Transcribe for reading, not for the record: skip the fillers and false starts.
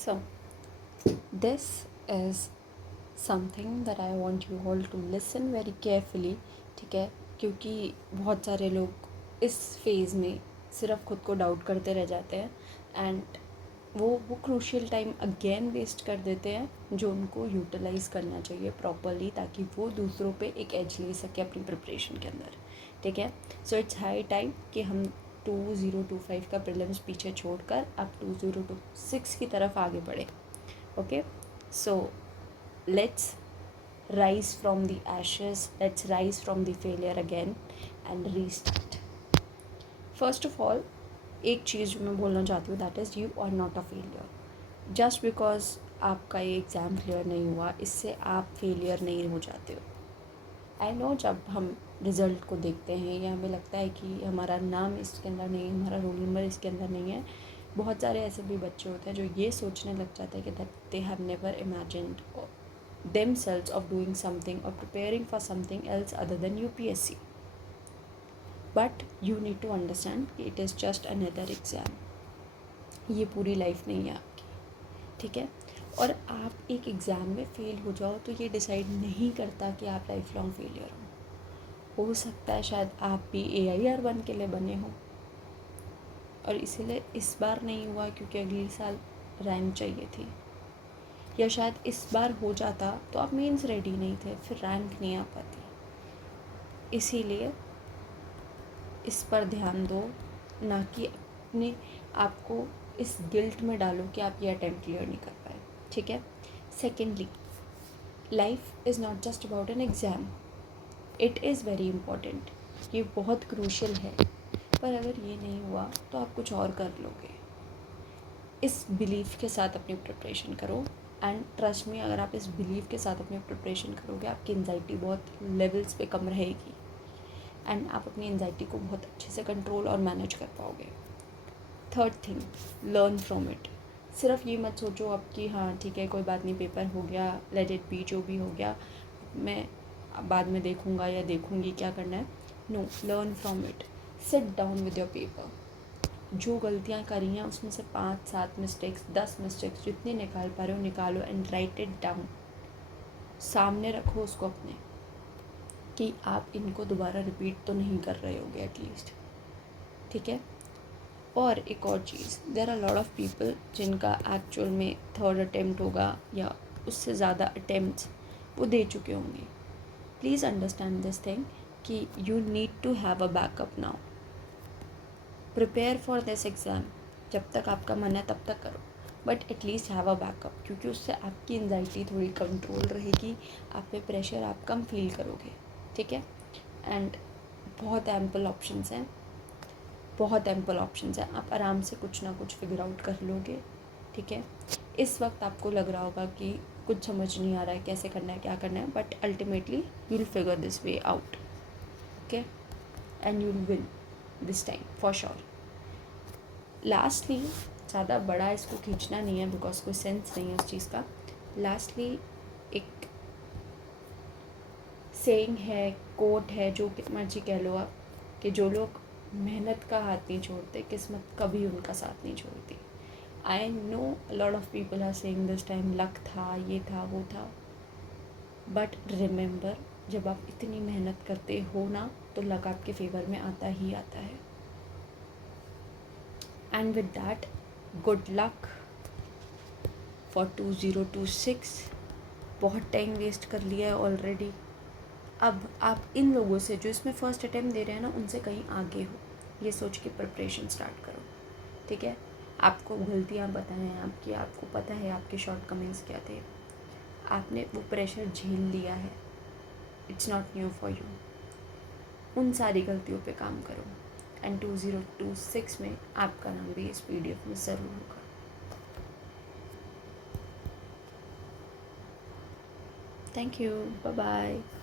So, this is something that I want you all to listen very carefully, ठीक है? क्योंकि बहुत सारे लोग इस फेज़ में सिर्फ खुद को डाउट करते रह जाते हैं एंड वो क्रूशियल टाइम अगेन वेस्ट कर देते हैं जो उनको यूटिलाइज़ करना चाहिए प्रॉपरली, ताकि वो दूसरों पे एक एज ले सके अपनी प्रिपरेशन के अंदर, ठीक है? सो इट्स हाई टाइम कि हम 2025 का प्रीलिम्स पीछे छोड़कर अब 2026 की तरफ आगे बढ़े. Okay, so let's rise from the ashes, let's rise from the failure again and restart. First of all, एक चीज़ जो मैं बोलना चाहती हूँ that is you are not a failure. Just because आपका ये एग्ज़ाम क्लियर नहीं हुआ इससे आप फेलियर नहीं हो जाते हो. आई नो जब हम रिज़ल्ट को देखते हैं या हमें लगता है कि हमारा नाम इसके अंदर नहीं है, हमारा रोल नंबर इसके अंदर नहीं है, बहुत सारे ऐसे भी बच्चे होते हैं जो ये सोचने लग जाते हैं कि that they have never imagined themselves of doing something or preparing for something else other than UPSC. But you need to understand कि it is just another exam. ये पूरी लाइफ नहीं है आपकी, ठीक है? और आप एक एग्ज़ाम में फ़ेल हो जाओ तो ये डिसाइड नहीं करता कि आप लाइफ लॉन्ग फेलियर हो सकता है शायद आप भी AIR1 के लिए बने हो और इसीलिए इस बार नहीं हुआ क्योंकि अगले साल रैंक चाहिए थी, या शायद इस बार हो जाता तो आप मेंस रेडी नहीं थे, फिर रैंक नहीं आ पाती. इसीलिए इस पर ध्यान दो, ना कि अपने आप को इस गिल्ट में डालो कि आप ये अटेम्प्ट क्लियर नहीं कर पाए, ठीक है? Secondly, life is not just about an exam. It is very important, ये बहुत क्रूशल है, पर अगर ये नहीं हुआ तो आप कुछ और कर लोगे. इस बिलीफ के साथ अपनी प्रिपरेशन करो एंड ट्रस्ट मी, अगर आप इस बिलीव के साथ अपनी प्रिपरेशन करोगे आपकी एंजाइटी बहुत लेवल्स पे कम रहेगी एंड आप अपनी एंजाइटी को बहुत अच्छे से कंट्रोल और मैनेज कर पाओगे. Third thing, learn from it. सिर्फ ये मत सोचो अब कि हाँ ठीक है कोई बात नहीं, पेपर हो गया, लेट इट बी, जो भी हो गया मैं बाद में देखूँगा या देखूँगी क्या करना है. No, learn from it. Sit down with your paper. जो गलतियाँ करी हैं उसमें से 5-7 मिस्टेक्स, 10 मिस्टेक्स जितनी निकाल पा रहे हो निकालो एंड राइट इट डाउन. सामने रखो उसको अपने कि आप इनको दोबारा रिपीट तो नहीं कर रहे होगे एटलीस्ट, ठीक है? और एक और चीज़, there are lot of people जिनका एक्चुअल में थर्ड अटेम्प्ट होगा या उससे ज़्यादा अटेम्प्ट्स वो दे चुके होंगे. प्लीज़ अंडरस्टैंड दिस थिंग कि you need to have a backup now. Prepare for this exam, जब तक आपका मन है तब तक करो, but at least have a backup, क्योंकि उससे आपकी एंजाइटी थोड़ी कंट्रोल रहेगी, आप पे प्रेशर आप कम फील करोगे, ठीक है? एंड बहुत एम्पल ऑप्शंस हैं, बहुत एम्पल ऑप्शंस हैं, आप आराम से कुछ ना कुछ फिगर आउट कर लोगे, ठीक है? इस वक्त आपको लग रहा होगा कि कुछ समझ नहीं आ रहा है, कैसे करना है, क्या करना है, but ultimately you will figure this way out, okay? And you will win this time for sure. Lastly, ज़्यादा बड़ा इसको खींचना नहीं है बिकॉज कोई सेंस नहीं है उस चीज़ का. लास्टली एक सेइंग है, कोट है, जो मर्जी कह लो आप, कि जो लोग मेहनत का हाथ नहीं छोड़ते किस्मत कभी उनका साथ नहीं छोड़ती. I know lot of people are saying this time luck था, ये था, वो था, बट रिमेंबर जब आप इतनी मेहनत करते हो ना तो लक आपके फेवर में आता ही आता है. And with that, good luck for 2026. बहुत टाइम वेस्ट कर लिया है ऑलरेडी. अब आप इन लोगों से जो इसमें फ़र्स्ट अटैम्प्ट दे रहे हैं ना उनसे कहीं आगे हो, ये सोच के प्रिपरेशन स्टार्ट करो, ठीक है? आपको गलतियाँ पता हैं आपकी, आपको पता है आपके शॉर्ट कमिंग्स क्या थे, आपने वो प्रेशर झेल लिया है, it's not new for you. उन सारी गलतियों पे काम करो एंड 2026 में आपका नाम भी इस PDF में ज़रूर होगा. Thank you. Bye bye.